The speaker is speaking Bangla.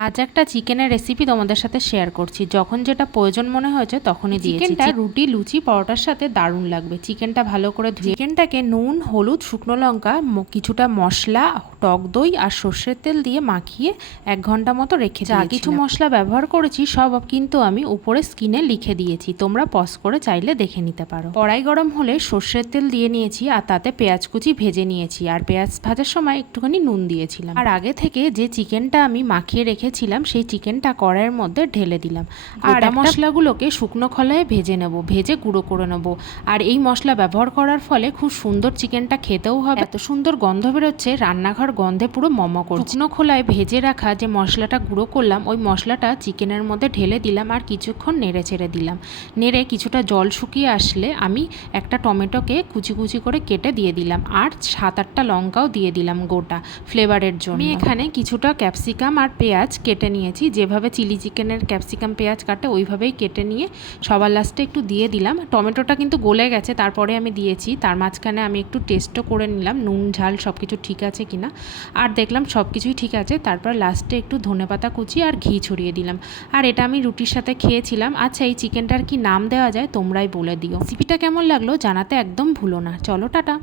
আজ একটা চিকেনের রেসিপি তোমাদের সাথে শেয়ার করছি। যখন যেটা প্রয়োজন মনে হয়েছে তখনই দিয়েছি। চিকেনটা রুটি, লুচি, পরোটার সাথে দারুণ লাগবে। চিকেনটা ভালো করে ধুয়ে চিকেনটাকে নুন, হলুদ, শুকনো লঙ্কা, কিছুটা মশলা, টক দই আর সর্ষের তেল দিয়ে মাখিয়ে 1 ঘন্টা মতো রেখে দিয়েছি। যা কিছু মশলা ব্যবহার করেছি সব কিন্তু আমি উপরে স্ক্রিনে লিখে দিয়েছি, তোমরা পজ করে চাইলে দেখে নিতে পারো। কড়াই গরম হলে সর্ষের তেল দিয়ে নিয়েছি আর তাতে পেঁয়াজ কুচি ভেজে নিয়েছি, আর পেঁয়াজ ভাজার সময় একটুখানি নুন দিয়েছিলাম। আর আগে থেকে যে চিকেনটা আমি মাখিয়ে রেখেছিলাম সেই চিকেনটা কড়াইয়ের মধ্যে ঢেলে দিলাম। আর মশলাগুলোকে শুকনো খোলায় ভেজে নেব, ভেজে গুঁড়ো করে নেব। আর এই মশলা ব্যবহার করার ফলে খুব সুন্দর চিকেনটা খেতেও হবে। এত সুন্দর গন্ধ বেরোচ্ছে, রান্নাঘর গন্ধে পুরো মম করছে। শুকনো খোলায় ভেজে রাখা যে মশলাটা গুঁড়ো করলাম ওই মশলাটা চিকেনের মধ্যে ঢেলে দিলাম আর কিছুক্ষণ নেড়ে চেড়ে দিলাম। নেড়ে কিছুটা জল শুকিয়ে আসলে আমি একটা টমেটোকে কুচি কুচি করে কেটে দিয়ে দিলাম, আর 7-8টা লঙ্কাও দিয়ে দিলাম গোটা ফ্লেভারের জন্য। আমি এখানে কিছুটা ক্যাপসিকাম আর পেঁয়াজ কেটে নিয়েছি, যেভাবে চিলি চিকেনের ক্যাপসিকাম পেঁয়াজ কাটে ওইভাবেই কেটে নিয়ে সবার লাস্টে একটু দিয়ে দিলাম। টমেটোটা কিন্তু গলে গেছে, তারপরে আমি দিয়েছি। তার মাঝখানে আমি একটু টেস্টও করে নিলাম নুন ঝাল সব কিছু ঠিক আছে কিনা, আর দেখলাম সব কিছুই ঠিক আছে। তারপর লাস্টে একটু ধনেপাতা কুচি আর ঘি ছড়িয়ে দিলাম। আর এটা আমি রুটির সাথে খেয়েছিলাম। আচ্ছা, এই চিকেনটার কি নাম দেওয়া যায় তোমরাই বলে দিও। রেসিপিটা কেমন লাগলো জানাতে একদম ভুলো না। চলো টাটা।